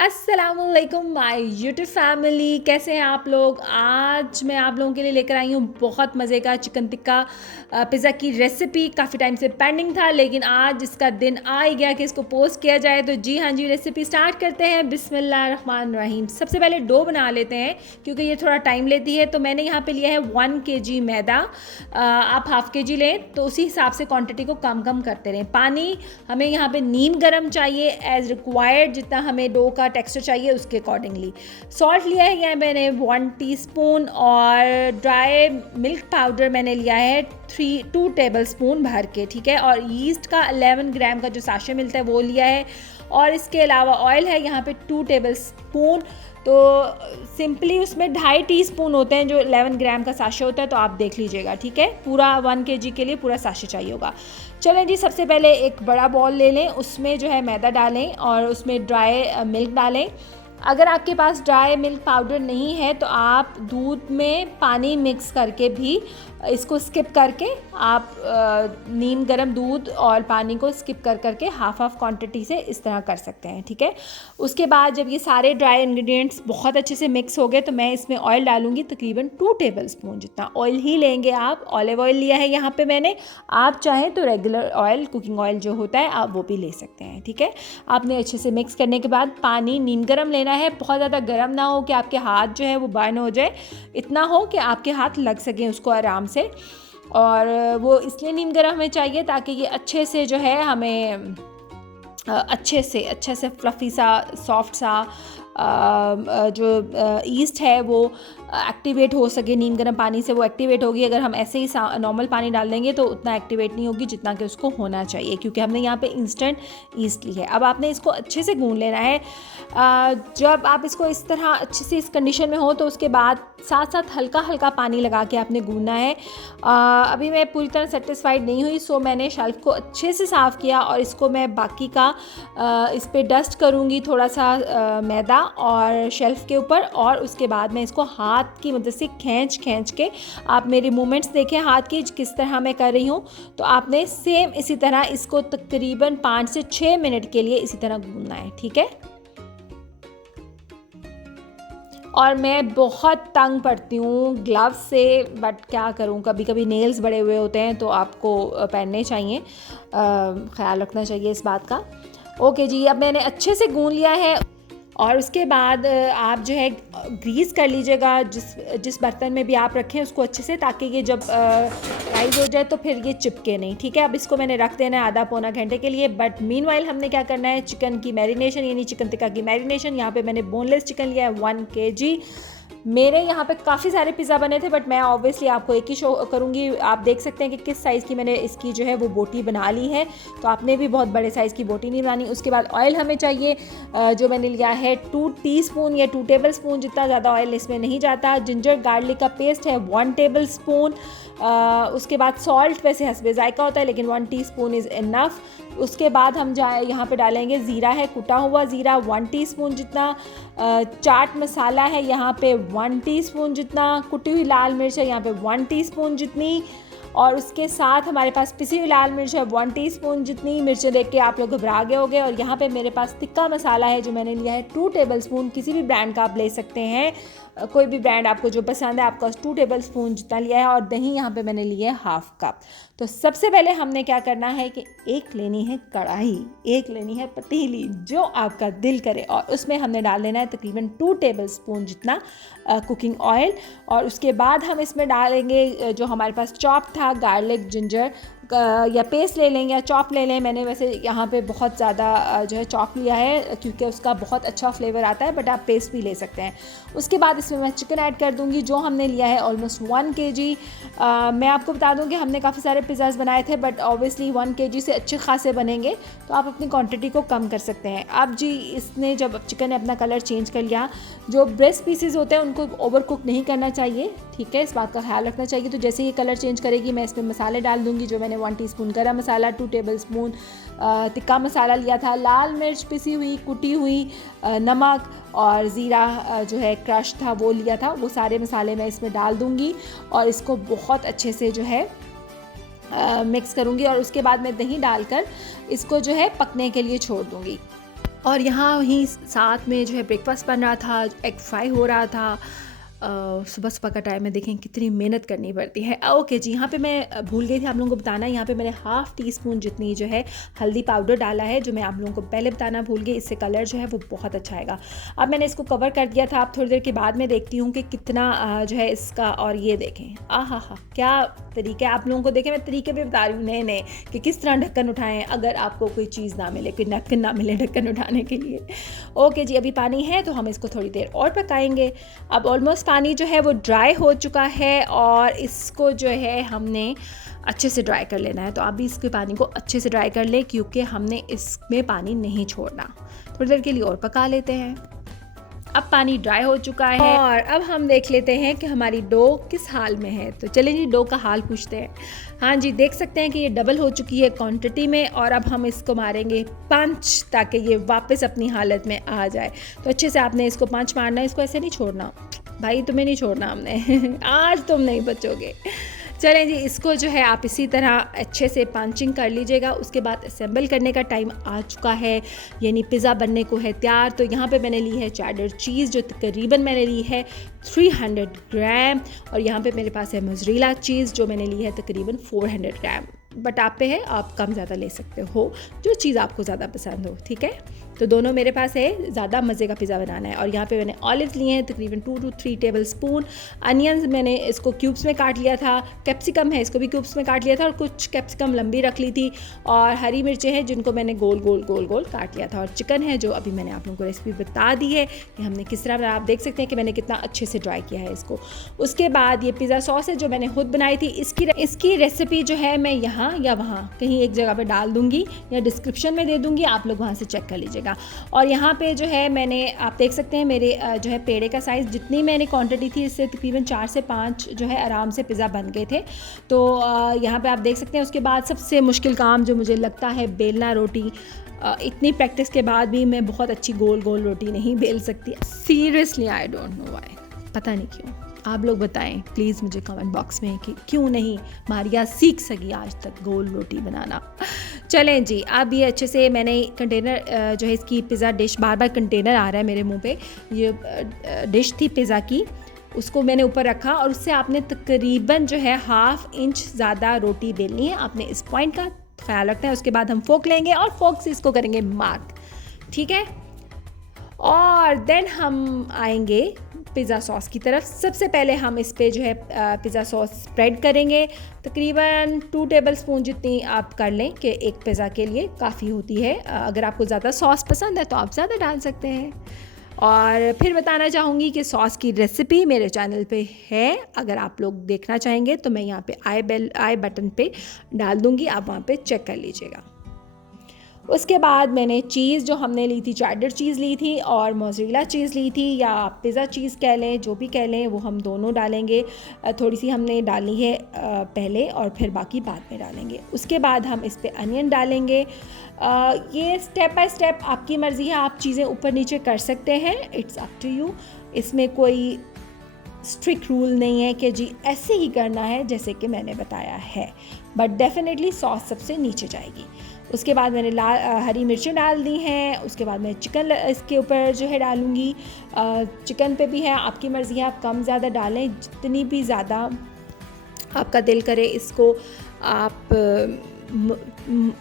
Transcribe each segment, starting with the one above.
अस्सलामुअलैकुम my YouTube family, कैसे हैं आप लोग। आज मैं आप लोगों के लिए लेकर आई हूँ बहुत मज़े का चिकन टिक्का पिज़्ज़ा की रेसिपी। काफ़ी टाइम से पेंडिंग था, लेकिन आज इसका दिन आ ही गया कि इसको पोस्ट किया जाए। तो जी हाँ जी, रेसिपी स्टार्ट करते हैं। बिस्मिल्लाहिर्रहमानिर्रहीम। सबसे पहले डो बना लेते हैं क्योंकि ये थोड़ा टाइम लेती है। तो मैंने यहाँ पे लिया है 1 kg मैदा। आप हाफ़ kg लें तो उसी हिसाब से क्वान्टिटी को कम कम करते रहें। पानी हमें यहाँ पे नीम गर्म चाहिए एज़ रिक्वायर्ड, जितना हमें डो का टेक्सचर चाहिए उसके अकॉर्डिंगली। सॉल्ट लिया है यहाँ मैंने 1 टीस्पून और ड्राई मिल्क पाउडर मैंने लिया है 2 टेबलस्पून भर के, ठीक है। और ईस्ट का 11 ग्राम का जो साशे मिलता है वो लिया है। और इसके अलावा ऑयल है यहाँ पे 2 टेबलस्पून। तो सिंपली उसमें 2.5 टीस्पून होते हैं जो 11 ग्राम का साशे होता है, तो आप देख लीजिएगा, ठीक है। पूरा 1 kg के लिए पूरा साशे चाहिए होगा। चलें जी, सबसे पहले एक बड़ा बॉल ले लें, उसमें जो है मैदा डालें और उसमें ड्राई मिल्क डालें। अगर आपके पास ड्राई मिल्क पाउडर नहीं है तो आप दूध में पानी मिक्स करके भी इसको स्किप करके आप नीम गर्म दूध और पानी को स्किप कर करके हाफ क्वांटिटी से इस तरह कर सकते हैं, ठीक है। उसके बाद जब ये सारे ड्राई इंग्रेडिएंट्स बहुत अच्छे से मिक्स हो गए तो मैं इसमें ऑयल डालूंगी, तकरीबन 2 टेबलस्पून जितना ऑयल ही लेंगे आप। ऑलिव ऑयल लिया है यहाँ पे मैंने, आप चाहें तो रेगुलर ऑयल, कुकिंग ऑयल जो होता है आप वो भी ले सकते हैं, ठीक है। आपने अच्छे से मिक्स करने के बाद पानी नीम गर्म लेना है। बहुत ज़्यादा गर्म ना हो कि आपके हाथ जो है वो बर्न हो जाए, इतना हो कि आपके हाथ लग सकें उसको आराम से। और वो इसलिए नीम गर्म हमें चाहिए ताकि ये अच्छे से जो है हमें अच्छे से फ्लफ़ी सा सॉफ्ट सा जो ईस्ट है वो एक्टिवेट हो सके। नीम गर्म पानी से वो एक्टिवेट होगी। अगर हम ऐसे ही नॉर्मल पानी डाल देंगे तो उतना एक्टिवेट नहीं होगी जितना कि उसको होना चाहिए, क्योंकि हमने यहाँ पे इंस्टेंट ईस्ट ली है। अब आपने इसको अच्छे से गूंद लेना है। जब आप इसको इस तरह अच्छे से इस कंडीशन में हो तो उसके बाद साथ साथ हल्का हल्का पानी लगा के आपने गूंदना है। अभी मैं पूरी तरह सेटिस्फाइड नहीं हुई, सो मैंने शेल्फ़ को अच्छे से साफ़ किया और इसको मैं बाकी का इस पर डस्ट करूँगी थोड़ा सा मैदा और शेल्फ़ के ऊपर। और उसके बाद मैं इसको हाथ की मदद से खींच के, आप मेरी मूवमेंट्स देखें हाथ की किस तरह मैं कर रही हूँ, तो आपने सेम इसी तरह इसको तकरीबन 5 से 6 मिनट के लिए इसी तरह गूंदना है, ठीक है। और मैं बहुत तंग पड़ती हूँ ग्लव्स से, बट क्या करूँ, कभी कभी नेल्स बड़े हुए होते हैं तो आपको पहनने चाहिए, ख्याल रखना चाहिए इस बात का। ओके जी, अब मैंने अच्छे से गूंद लिया है। और उसके बाद आप जो है ग्रीस कर लीजिएगा जिस बर्तन में भी आप रखें उसको अच्छे से, ताकि ये जब राइज हो जाए तो फिर ये चिपके नहीं, ठीक है। अब इसको मैंने रख देना है आधा पौना घंटे के लिए। बट मीनवाइल हमने क्या करना है, चिकन की मैरिनेशन यानी चिकन टिक्का की मैरिनेशन। यहाँ पे मैंने बोनलेस चिकन लिया है 1 kg। मेरे यहाँ पे काफ़ी सारे पिज़्ज़ा बने थे, बट मैं ऑब्वियसली आपको एक ही शो करूँगी। आप देख सकते हैं कि किस साइज़ की मैंने इसकी जो है वो बोटी बना ली है, तो आपने भी बहुत बड़े साइज़ की बोटी नहीं बनानी। उसके बाद ऑयल हमें चाहिए, जो मैंने लिया है 2 टीस्पून या 2 टेबलस्पून, जितना ज़्यादा ऑयल इसमें नहीं जाता। जिंजर गार्लिक का पेस्ट है 1 टेबलस्पून। उसके बाद सॉल्ट वैसे हस्बे ज़ायका होता है, लेकिन 1 टीस्पून इज़ इनफ। उसके बाद हम यहाँ पे डालेंगे ज़ीरा है, कुटा हुआ ज़ीरा 1 टीस्पून जितना। चाट मसाला है यहाँ पे 1 टीस्पून जितना। कुटी हुई लाल मिर्च है यहाँ पे 1 टीस्पून जितनी। और उसके साथ हमारे पास पिसी हुई लाल मिर्च है 1 टीस्पून जितनी। मिर्चें देख के आप लोग घबरा गए होंगे। और यहाँ पे मेरे पास तिक्का मसाला है जो मैंने लिया है 2 टेबलस्पून। किसी भी ब्रांड का आप ले सकते हैं, कोई भी ब्रांड आपको जो पसंद है। आपका 2 टेबलस्पून जितना लिया है। और दही यहाँ पे मैंने लिया है हाफ कप। तो सबसे पहले हमने क्या करना है कि एक लेनी है कढ़ाई, एक लेनी है पतीली, जो आपका दिल करे, और उसमें हमने डाल देना है तकरीबन 2 टेबलस्पून जितना कुकिंग ऑयल। और उसके बाद हम इसमें डालेंगे जो हमारे पास चॉप था गार्लिक जिंजर, या पेस्ट ले लें या चॉप ले लें। मैंने वैसे यहाँ पे बहुत ज़्यादा जो है चॉप लिया है क्योंकि उसका बहुत अच्छा फ्लेवर आता है, बट आप पेस्ट भी ले सकते हैं। उसके बाद इसमें मैं चिकन ऐड कर दूँगी जो हमने लिया है ऑलमोस्ट 1 kg। मैं आपको बता दूँ कि हमने काफ़ी सारे पिज़्ज़ाज़ बनाए थे, बट ऑब्वियसली 1 kg से अच्छे खासे बनेंगे, तो आप अपनी क्वांटिटी को कम कर सकते हैं। अब जी इसने जब चिकन ने अपना कलर चेंज कर लिया, जो ब्रेस्ट पीसेस होते हैं उनको ओवर कुक नहीं करना चाहिए, ठीक है, इस बात का ख्याल रखना चाहिए। तो जैसे ये कलर चेंज करेगी मैं इसमें मसाले डाल दूँगी, जो मैंने 1 टीस्पून गरम मसाला, 2 टेबलस्पून तिक्का मसाला लिया था, लाल मिर्च पिसी हुई, कुटी हुई, नमक और ज़ीरा जो है क्रश था वो लिया था। वो सारे मसाले मैं इसमें डाल दूँगी और इसको बहुत अच्छे से जो है मिक्स करूँगी। और उसके बाद मैं दही डालकर इसको जो है पकने के लिए छोड़ दूँगी। और यहाँ ही साथ में जो है ब्रेकफास्ट बन रहा था, एग फ्राई हो रहा था। सुबह सुबह का टाइम है, देखें कितनी मेहनत करनी पड़ती है। ओके जी, यहाँ पे मैं भूल गई थी आप लोगों को बताना, यहाँ पे मैंने हाफ़ टी स्पून जितनी जो है हल्दी पाउडर डाला है, जो मैं आप लोगों को पहले बताना भूल गई। इससे कलर जो है वो बहुत अच्छा आएगा। अब मैंने इसको कवर कर दिया था। अब थोड़ी देर के बाद मैं देखती हूँ कि कितना जो है इसका, और ये देखें हा क्या तरीका है। आप लोगों को देखें, मैं तरीके भी बता रही हूँ नए नए कि किस तरह ढक्कन उठाएँ अगर आपको कोई चीज़ ना मिले, कोई नैपकिन ना मिले ढक्कन उठाने के लिए। ओके जी, अभी पानी है तो हम इसको थोड़ी देर और पकाएंगे। अब ऑलमोस्ट पानी जो है वो ड्राई हो चुका है और इसको जो है हमने अच्छे से ड्राई कर लेना है। तो आप भी इसके पानी को अच्छे से ड्राई कर लें, क्योंकि हमने इसमें पानी नहीं छोड़ना। थोड़ी देर के लिए और पका लेते हैं। अब पानी ड्राई हो चुका है और अब हम देख लेते हैं कि हमारी डो किस हाल में है। तो चलें जी, डो का हाल पूछते हैं। हाँ जी, देख सकते हैं कि ये डबल हो चुकी है क्वांटिटी में, और अब हम इसको मारेंगे पंच ताकि ये वापस अपनी हालत में आ जाए। तो अच्छे से आपने इसको पंच मारना है, इसको ऐसे नहीं छोड़ना भाई, तुम्हें नहीं छोड़ना हमने आज तुम नहीं बचोगे। चलें जी, इसको जो है आप इसी तरह अच्छे से पंचिंग कर लीजिएगा। उसके बाद असेंबल करने का टाइम आ चुका है, यानी पिज़्ज़ा बनने को है तैयार। तो यहाँ पे मैंने ली है चेडर चीज़, जो तकरीबन मैंने ली है 300 ग्राम, और यहाँ पे मेरे पास है मोज़रेला चीज़, जो मैंने ली है तकरीबन 400 ग्राम। बट आप पे है, आप कम ज़्यादा ले सकते हो, जो चीज़ आपको ज़्यादा पसंद हो। ठीक है, तो दोनों मेरे पास है। ज़्यादा मज़े का पिज़्ज़ा बनाना है। और यहाँ पे मैंने ऑलिव्स लिए हैं तकरीबन 2 to 3 टेबल स्पून। अनियंस मैंने इसको क्यूब्स में काट लिया था। कैप्सिकम है, इसको भी क्यूब्स में काट लिया था, और कुछ कैप्सिकम लंबी रख ली थी। और हरी मिर्चें हैं जिनको मैंने गोल गोल काट लिया था। और चिकन है, जो अभी मैंने आप लोगों को रेसिपी बता दी है कि हमने किस तरह, आप देख सकते हैं कि मैंने कितना अच्छे से ड्राई किया है इसको। उसके बाद ये पिज़्ज़ा सॉस है जो मैंने खुद बनाई थी। इसकी रेसिपी जो है मैं यहाँ या वहाँ कहीं एक जगह पर डाल दूँगी या डिस्क्रिप्शन में दे दूँगी, आप लोग वहाँ से चेक कर लीजिएगा। और यहाँ पे जो है मैंने, आप देख सकते हैं मेरे जो है पेड़े का साइज़, जितनी मैंने क्वांटिटी थी इससे तकरीबन 4 से 5 जो है आराम से पिज़्ज़ा बन गए थे। तो यहाँ पे आप देख सकते हैं। उसके बाद सबसे मुश्किल काम जो मुझे लगता है, बेलना रोटी। इतनी प्रैक्टिस के बाद भी मैं बहुत अच्छी गोल रोटी नहीं बेल सकती। Seriously I don't know why, पता नहीं क्यों। आप लोग बताएं प्लीज़ मुझे कमेंट बॉक्स में कि क्यों नहीं मारिया सीख सकी आज तक गोल रोटी बनाना। चलें जी, अब ये अच्छे से मैंने कंटेनर जो है इसकी पिज़्ज़ा डिश, बार बार कंटेनर आ रहा है मेरे मुंह पे, ये डिश थी पिज़्ज़ा की, उसको मैंने ऊपर रखा। और उससे आपने तकरीबन जो है 1/2 इंच ज़्यादा रोटी बेलनी है। आपने इस पॉइंट का ख्याल रखना है। उसके बाद हम फोक लेंगे और फोक से इसको करेंगे मार्क। ठीक है, और देन हम आएंगे पिज़्ज़ा सॉस की तरफ। सबसे पहले हम इस पे जो है पिज़्ज़ा सॉस स्प्रेड करेंगे। तकरीबन 2 टेबल स्पून जितनी आप कर लें कि एक पिज़्ज़ा के लिए काफ़ी होती है। अगर आपको ज़्यादा सॉस पसंद है तो आप ज़्यादा डाल सकते हैं। और फिर बताना चाहूँगी कि सॉस की रेसिपी मेरे चैनल पे है, अगर आप लोग देखना चाहेंगे तो मैं यहाँ पे आई बटन पे डाल दूँगी, आप वहाँ पे चेक कर लीजिएगा। उसके बाद मैंने चीज़ जो हमने ली थी, चेडर चीज़ ली थी और मोज़रेला चीज़ ली थी, या आप पिज़्ज़ा चीज़ कह लें, जो भी कह लें, वो हम दोनों डालेंगे। थोड़ी सी हमने डाली है पहले, और फिर बाकी बाद में डालेंगे। उसके बाद हम इस पे अनियन डालेंगे। ये स्टेप बाय स्टेप आपकी मर्ज़ी है, आप चीज़ें ऊपर नीचे कर सकते हैं, इट्स अप टू यू। इसमें कोई स्ट्रिक्ट रूल नहीं है कि जी ऐसे ही करना है जैसे कि मैंने बताया है, बट डेफिनेटली सॉस सबसे नीचे जाएगी। उसके बाद मैंने हरी मिर्चें डाल दी हैं। उसके बाद मैं चिकन इसके ऊपर जो है डालूँगी। चिकन पे भी है, आपकी मर्ज़ी है, आप कम ज़्यादा डालें, जितनी भी ज़्यादा आपका दिल करे। इसको आप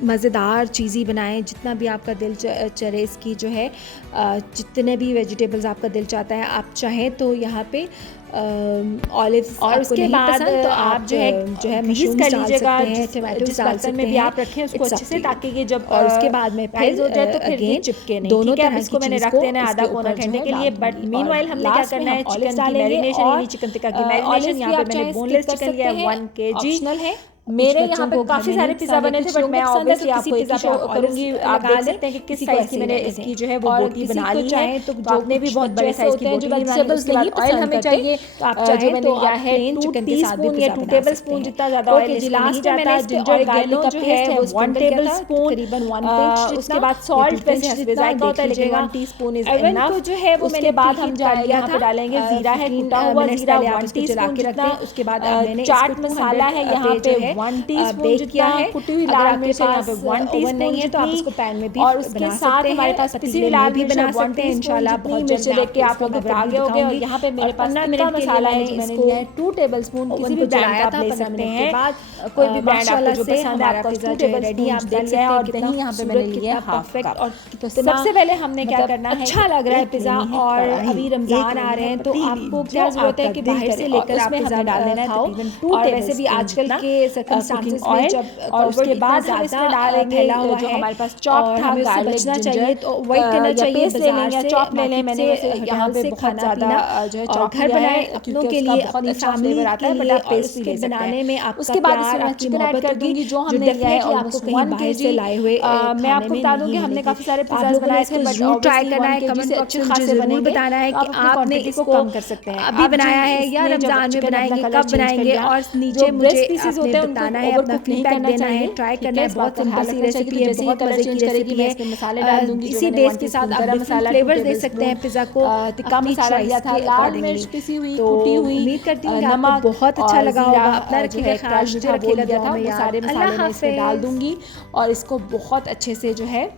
मज़ेदार चीज़ी बनाएं, जितना भी आपका दिल चले। इसकी जो है जितने भी वेजिटेबल्स आपका दिल चाहता है, आप चाहें तो यहाँ पे ऑलिव्स, और उसके बाद तो आप जो है मशरूम कर लीजिएगा, जिस बर्तन में भी आप रखें उसको अच्छे से, ताकि ये जब, और उसके बाद में फ्राइज हो जाए तो फिर ये चिपके नहीं। दोनों तरह इसको मैंने रख देना है आधा पौना घंटे के लिए। बट मीनवाइल हमने क्या करना है, चिकन की मैरिनेशन, यानी चिकन टिक्का की मैरिनेशन। यहाँ पे मैंने बोनलेस चिकन लिया है 1 kg है। मेरे यहाँ पे काफ़ी सारे पिज़्ज़ा बने थे, बट मैं ऑब्वियसली आपको एक शो करूँगी। आप देख सकते हैं कि किस साइज़ की मैंने इसकी जो है वो बोटी बना ली है। तो आपने भी बहुत बड़े साइज़ की बोटी बनानी है। उसके बाद ऑयल हमें चाहिए, तो आप चाहे मैंने लिया है 2 टीस्पून या 2 टेबल स्पून, जितना ज़्यादा ऑयल इसमें नहीं जाता। जिंजर गार्लिक जो है 1 टेबल स्पून, तकरीबन 1 पिंच। उसके बाद सॉल्ट वैसे हस्बे जायका होता है, लेकिन 1 टीस्पून इज इनफ जो है वो। उसके बाद हम यहाँ पे डालेंगे जीरा है, कुटा हुआ जीरा 1 टीस्पून जितना। उसके बाद चाट मसाला है यहाँ पे 1 टीस्पून बेक किया है। कुटी हुई अगर लाल आपके मिर्च है यहाँ पे पास 1 ओवन टीस्पून नहीं है तो आप जितनी, इसको पैन में भी और उसके बना साथ सकते हमारे हैं, पास पिसी पतीले हुई में लाल भी मिर्च बना है 1 सकते हैं टीस्पून इंशाल्लाह। जितनी बहुत मिर्च जल्द मैं लेके आपको आप लोग इसका घबरा तकनीक गए होगे। और दिखाऊंगी। यहाँ पे मेरे और पास 15 टिक्का मिनट के लिए मसाला है मैंने जो मैंने इसको लिया है 2 टेबलस्पून, ओवन किसी को भी ब्रांड जलाया का आप था। ले 15 सकते मिनट के हैं, बाद कोई भी ब्रांड आपको माशाल्लाह जो से पसंद है। हमारा आपका पिज़्ज़ा 2 जो है रेडी है। टेबलस्पून आप जितना देख लिया है, सकते हैं और कितना दही यहाँ पे मैंने खूबसूरत, लिया कितना है हाफ परफेक्ट कप। और तो कितना सबसे पहले हमने क्या मतलब करना है, अच्छा लग रहा है एक पिज़्ज़ा। लेनी है और कढ़ाई, अभी एक रमज़ान लेनी आ रहे है हैं तो पतीली, आपको जो क्या ज़रूरत है आपका कि दिल बाहर करे, से और लेकर आप उसमें पिज़्ज़ा हमने डाल लेना है खाओ। तकरीबन 2 और वैसे भी टेबलस्पून आजकल जितना के कुकिंग सर्कमस्टांसेस में ऑयल। जब और कोविड उसके इतना बाद हम ज़्यादा इसमें डालेंगे फैला हुआ जो है हमारे पास चॉप और था हमें उससे गार्लिक बचना जिंजर, चाहिए, तो अवॉइड करना या चाहिए पेस्ट ले लें बाज़ार या से, चॉप ले लें। मार्केट मैंने से, वैसे यहाँ होटल पे से बहुत खाना ज़्यादा पीना। जो है और चॉप घर लिया बनाएं है अपनों क्योंकि के उसका लिए, बहुत अपनी अच्छा फैमिली फ्लेवर आता के है, बट लिए, आप और पेस्ट भी उसके ले सकते हैं। बनाने में आपका उसके बाद प्यार, इसमें मैं आपकी चिकन ऐड मोहब्बत कर होगी दूंगी जो जो हमने लिया है डेफिनेटली आपको ऑलमोस्ट कहीं 1 बाहर केजी। से लाए हुए मैं खाने आपको में बता दूं नहीं कि हमने मिलेगी। काफ़ी सारे तो आप पिज़्ज़ाज़ लोगों ने बनाए थे, इसको बट ज़रूर ट्राई ऑब्वियसली करना 1 है। केजी कमेंट से बॉक्स अच्छे में मुझे खासे ज़रूर बनेंगे, बताना है तो कि आप अपनी आपने क्वांटिटी को इसको कम कर सकते हैं। अभी अब जी बनाया है या इसने जब रमज़ान में चिकन अपना बनाएंगे, कलर कब चेंज कर बनाएंगे, लिया, और जो नीचे मुझे ब्रेस्ट पीसेस आपने होते हैं उनको बताना है, ओवर अपना कुक नहीं फीडबैक करना देना है। चाहिए, ट्राई ठीक करना है। है, इस बात बहुत का ख्याल सिंपल सी रखना चाहिए। रेसिपी तो है, जैसे ही बहुत कलर मज़े की चेंज करेगी रेसिपी मैं है। इसमें मसाले डाल दूंगी, जो इसी मैंने बेस 1 के साथ टीस्पून आप गरम डिफरेंट मसाला, 2 फ्लेवर्स दे सकते हैं टेबलस्पून पिज़्ज़ा को टिक्का अपनी मसाला चॉइस लिया था, के लाल अकॉर्डिंगली। मिर्च पिसी हुई, तो कुटी हुई, उम्मीद करती हूँ कि आपको नमक बहुत अच्छा और लगा ज़ीरा, होगा। अपना जो रखिएगा है ख्याल, क्रश मुझे था वो रखिएगा लिया दुआ था। में वो याद। सारे अल्लाह मसाले मैं इसमें डाल हाफ़िज़। दूंगी और इसको बहुत अच्छे से जो है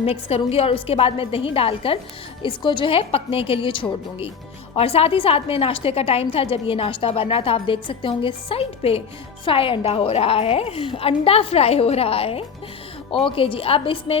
मिक्स करूँगी। और उसके बाद मैं दही डालकर इसको जो है पकने के लिए छोड़ दूँगी। और साथ ही साथ में नाश्ते का टाइम था, जब ये नाश्ता बन रहा था, आप देख सकते होंगे साइड पे फ्राई अंडा हो रहा है, अंडा फ्राई हो रहा है। ओके जी, अब इसमें